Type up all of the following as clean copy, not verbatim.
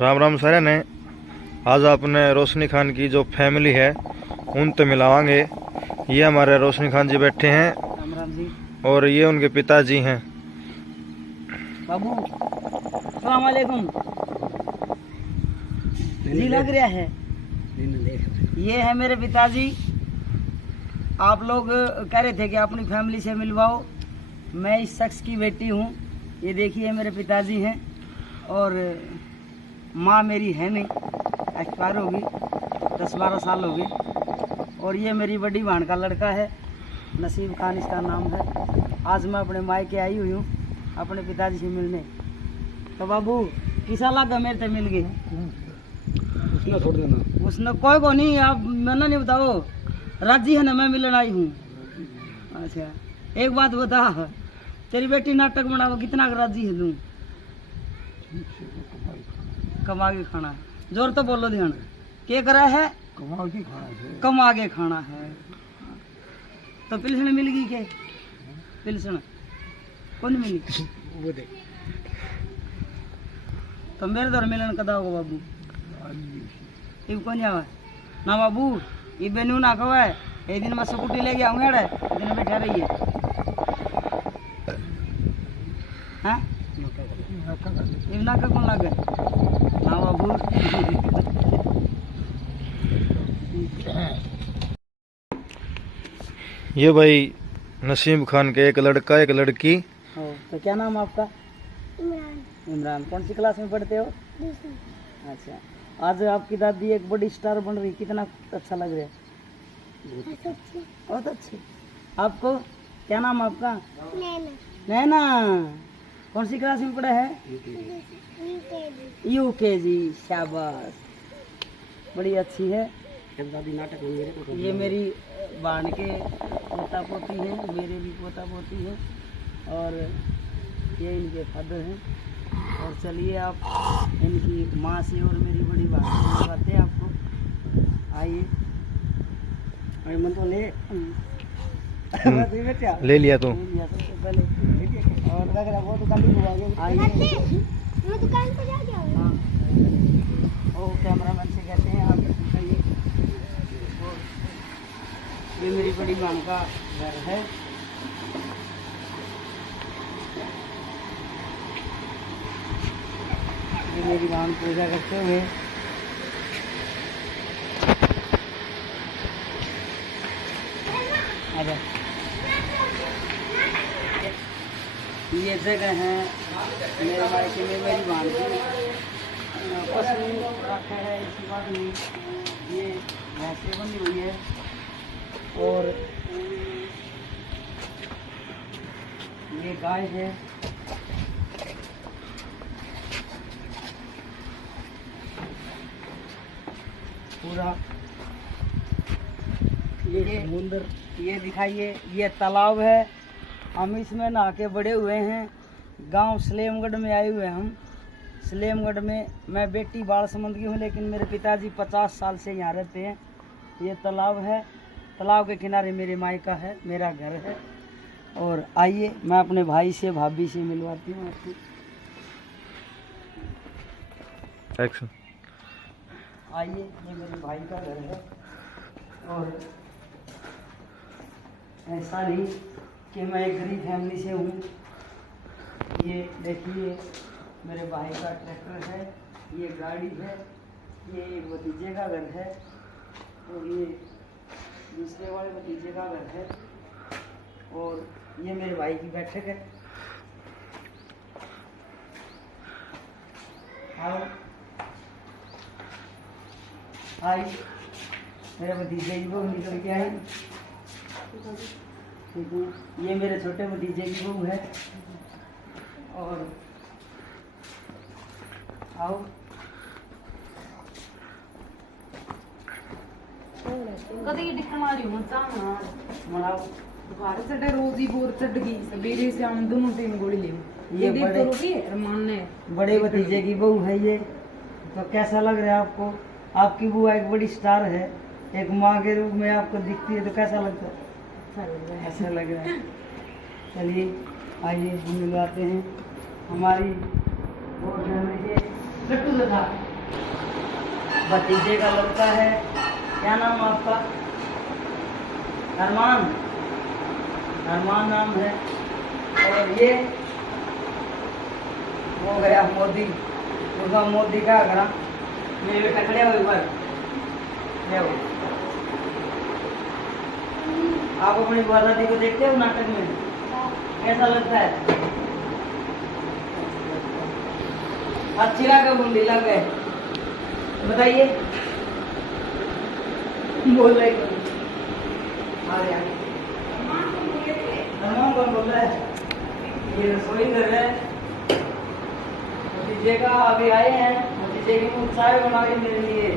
राम राम सारे ने। आज आपने रोशनी खान की जो फैमिली है उन तो मिलावांगे। ये हमारे रोशनी खान जी बैठे हैं राम राम जी। और ये उनके पिताजी हैं। बाबू अस्सलाम वालेकुम जी। लग रहा है ये है मेरे पिताजी। आप लोग कह रहे थे कि अपनी फैमिली से मिलवाओ। मैं इस शख्स की बेटी हूँ। ये देखिए मेरे पिताजी हैं और माँ मेरी है नहीं, एक्सपायर होगी, 10-12 साल हो गए। और ये मेरी बड़ी बहन का लड़का है, नसीब खान इसका नाम है। आज मैं अपने मायके आई हुई हूँ अपने पिताजी से मिलने। तो बाबू किसा लगा मेरे से मिल गई? उसने छोड़ देना। उसने कोई को नहीं, आप मैंने नहीं बताओ, राजी है ना, मैं मिलने आई हूँ। अच्छा एक बात बता, तेरी बेटी नाटक बनाओ कितना राजी है तू? कमा के खाना है। जोर तो बोलो ध्यान। क्या करा है? कमा के खाना है। कमा के खाना है। तो पिलसण मिल गई के? पिलसण कौन मिली? वो देख तो मेरे दर मिलन कदा होगा बाबू? इब कौन जावा ना बाबू? ये बेनू ना कवा एक दिन मैं स्कूटी ले गया हूँ एड़े दिन बैठा रही है। हाँ इब ना का कौन लगे ना बाबू? ये भाई नसीब खान के एक लड़का एक लड़की। तो क्या नाम आपका? इमरान। कौन सी क्लास में पढ़ते हो? अच्छा आज आपकी दादी एक बड़ी स्टार बन रही, कितना अच्छा लग रहा है? बहुत अच्छी। आपको क्या नाम आपका? नैना। कौन सी क्लास में पढ़ा है? यूकेजी। शाबाश, बड़ी अच्छी है। दादी नाटक। ये मेरी बहन के पोता पोती है, मेरे भी पोता पोती है और ये इनके फादर हैं। और चलिए आप इनकी माँ से और मेरी बड़ी बहन से मिलवाते हैं आपको। आइए। अरे मन तो ले लिया तू। सबसे पहले और लग रहा वो दुकान भी आइए। मैं दुकान पर जा गया हूँ। हाँ ओ कैमरामैन से कहते हैं आप बताइए। ये मेरी बड़ी बहन का घर है। ये मेरी बहन पूजा करते हुए। अच्छा ये जगह है मेरे मायके में मेरी बहन की पशु रखे है। इसी बात में ये भैंसें बनी हुई है और ये गाय है। पूरा ये समुंदर ये दिखाइए। ये तालाब है, हम इसमें नहा के बड़े हुए हैं। गांव सलेमगढ़ में आए हुए हैं हम। सलेमगढ़ में मैं बेटी बाल समझ की हूँ, लेकिन मेरे पिताजी 50 साल से यहाँ रहते हैं। ये तालाब है, तालाब के किनारे मेरे मायका है, मेरा घर है। और आइए मैं अपने भाई से भाभी से मिलवाती हूँ आपको। एक्शन। आइए, ये मेरे भाई का घर है। और ऐसा नहीं कि मैं एक गरीब फैमिली से हूँ। ये देखिए मेरे भाई का ट्रैक्टर है, ये गाड़ी है, ये एक भतीजे का घर है और ये दूसरे वाले भतीजे का घर है। और ये मेरे भाई की बैठक है। आओ आई, मेरे भतीजे की बहू निकल के आई। ठीक है, ये मेरे छोटे भतीजे की बहू है। और आओ कभी डिक्का मारी हूँ चांगा मनाओ। बाहर चढ़े रोजी बोर चढ़ गई सवेरे से हम दोनों टाइम गोली ले। ये बड़े मानने बड़े भतीजे की बहू है ये। तो कैसा लग रहा है आपको? आपकी बुआ एक बड़ी स्टार है, एक माँ के रूप में आपको दिखती है, तो कैसा लगता है? ऐसा लग रहा है। चलिए आइए हम मिलवाते हैं हमारी और फैमिली के लट्टू लगा। भतीजे का लड़का है। क्या नाम आपका? अरमान। अरमान नाम है। और ये हो गया मोदी। उसका मोदी का करा मेरे बेटा खड़े हो एक बार। आप अपनी बुआ को देखते हो नाटक में, कैसा लगता है? अच्छी लगा बुंदी लग गए, बताइए। बोल रहे कौन बोल रहा है? ये रसोई घर है। भतीजे का अभी आए हैं, भतीजे की मुँह चाय बना के मेरे लिए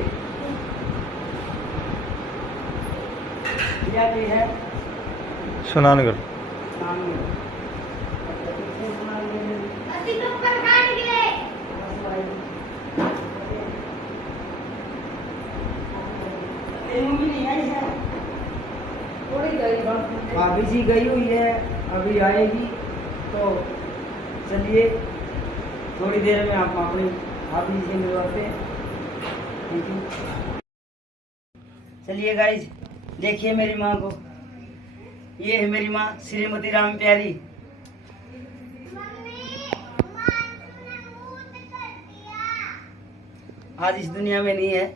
क्या चीज है? सुनानगर। भाभी जी गई हुई है, अभी आएगी। तो चलिए थोड़ी देर में आप अपनी भाभी जी से मिलवाते हैं। Thank you. चलिए गाइस, देखिए मेरी माँ को। ये है मेरी माँ श्रीमती राम प्यारी। आज इस दुनिया में नहीं है,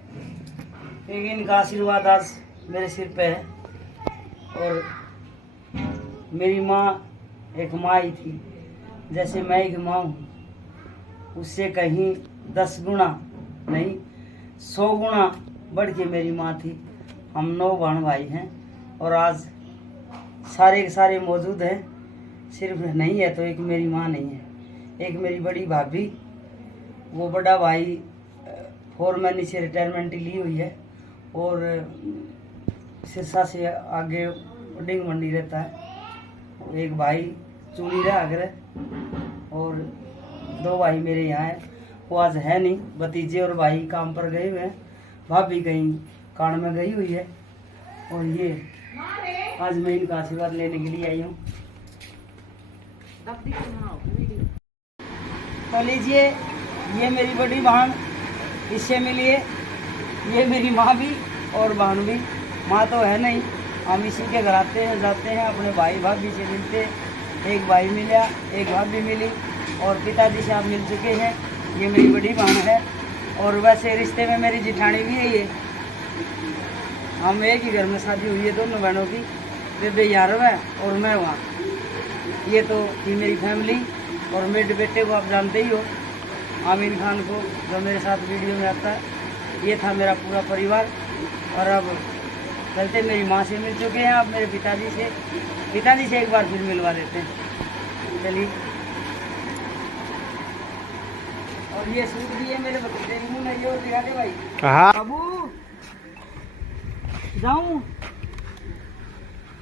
लेकिन इनका आशीर्वाद आज मेरे सिर पे है। और मेरी माँ एक माँ ही थी, जैसे मैं एक माँ हूँ, उससे कहीं 10 गुना नहीं 100 गुना बढ़ के मेरी माँ थी। हम 9 बहन भाई हैं और आज सारे के सारे मौजूद हैं। सिर्फ नहीं है तो एक मेरी माँ नहीं है। एक मेरी बड़ी भाभी, वो बड़ा भाई फोरमैन से रिटायरमेंट ली हुई है और सिरसा से आगे डिंग मंडी रहता है। एक भाई चूड़ी रहा अगर, और 2 भाई मेरे यहाँ है। वो आज है नहीं, भतीजे और भाई काम पर गए हुए हैं, भाभी कहीं कान में गई हुई है। और ये आज मैं इनका आशीर्वाद लेने के लिए आई हूँ। तो लीजिए, ये मेरी बड़ी बहन, इससे मिलिए। ये मेरी माँ भी और बहन भी। माँ तो है नहीं, हम इसी के घर आते हैं जाते हैं, अपने भाई भाभी से मिलते। एक भाई मिला, एक भाभी मिली और पिताजी से आप मिल चुके हैं। ये मेरी बड़ी बहन है और वैसे रिश्ते में मेरी जिठानी भी है। ये हम एक ही घर में शादी हुई है दोनों बहनों की। बेबे यार है और मैं वहाँ। ये तो थी मेरी फैमिली। और मेरे बेटे को आप जानते ही हो, आमीन खान को, जो मेरे साथ वीडियो में आता है। ये था मेरा पूरा परिवार। और अब चलते मेरी माँ से मिल चुके हैं, आप मेरे पिताजी से एक बार फिर मिलवा देते हैं। चलिए। और ये सूट भी है मेरे भतीजे के मुँह में, ये और दिखा दे भाई। बाबू जाऊं,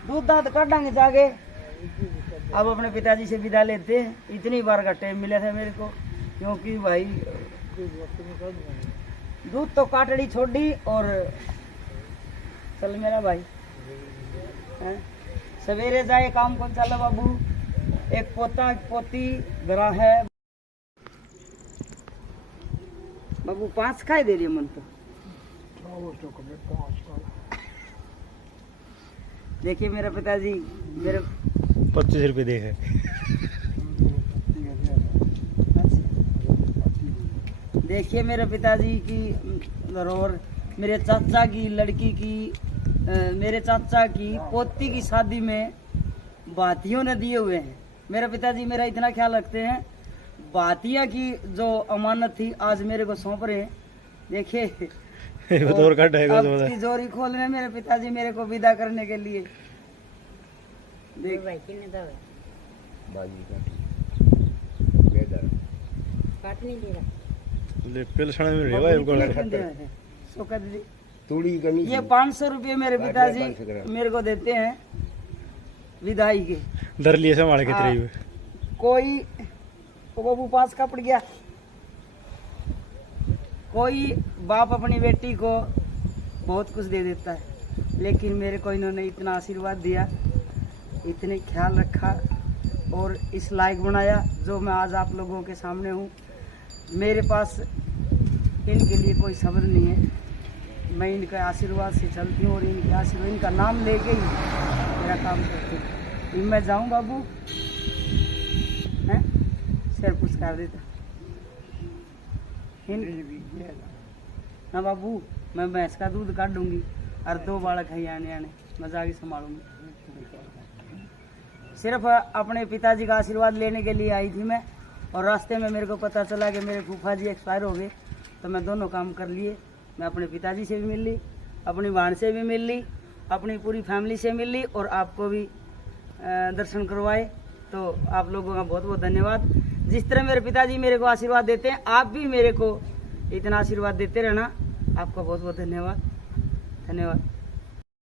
दूध दाद काटेंगे जाके। अब अपने पिताजी से विदा लेते हैं। इतनी बार का टाइम मिला था मेरे को, क्योंकि भाई दूध तो काटड़ी छोड़ दी। और चल मेरा भाई, सवेरे जाए काम कौन चला बाबू। एक पोता एक पोती घरा है बाबू। 5 खाए दे दिए मन तो। देखिए मेरा पिताजी मेरे 25 रुपये दे है। देखिए मेरे पिताजी की और मेरे चाचा की लड़की की, मेरे चाचा की पोती की शादी में बातियों ने दिए हुए हैं। मेरे पिताजी मेरा इतना ख्याल रखते हैं। बातिया की जो अमानत थी आज मेरे को सौंप रहे हैं। देखिए अब तिजोरी खोलने मेरे पिताजी मेरे को विदा करने के लिए। देख भाई काटने दे रहा ये 500 रुपये मेरे पिताजी मेरे को देते हैं विदाई के। दर लिए संभाल के तेरे कोई बाबू पास का पड़ गया। कोई बाप अपनी बेटी को बहुत कुछ दे देता है, लेकिन मेरे को इन्होंने इतना आशीर्वाद दिया, इतने ख्याल रखा और इस लायक बनाया जो मैं आज आप लोगों के सामने हूँ। मेरे पास इनके लिए कोई शब्द नहीं है। मैं इनके आशीर्वाद से चलती हूँ और इनके आशीर्वाद, इनका नाम लेके ही मेरा काम करती हूँ। मैं जाऊँ बाबू हैं, सिर कुछ कर देता ना बाबू, मैं भैंस का दूध काट दूंगी और 2 बालक है आने आने, मैं जाके संभालूंगी। सिर्फ अपने पिताजी का आशीर्वाद लेने के लिए आई थी मैं, और रास्ते में मेरे को पता चला कि मेरे फूफा जी एक्सपायर हो गए, तो मैं दोनों काम कर लिए। मैं अपने पिताजी से भी मिल ली, अपनी बहन से भी मिल ली, अपनी पूरी फैमिली से मिल ली, और आपको भी दर्शन करवाए। तो आप लोगों का बहुत बहुत धन्यवाद। जिस तरह मेरे पिताजी मेरे को आशीर्वाद देते हैं, आप भी मेरे को इतना आशीर्वाद देते रहना। आपका बहुत बहुत धन्यवाद। धन्यवाद।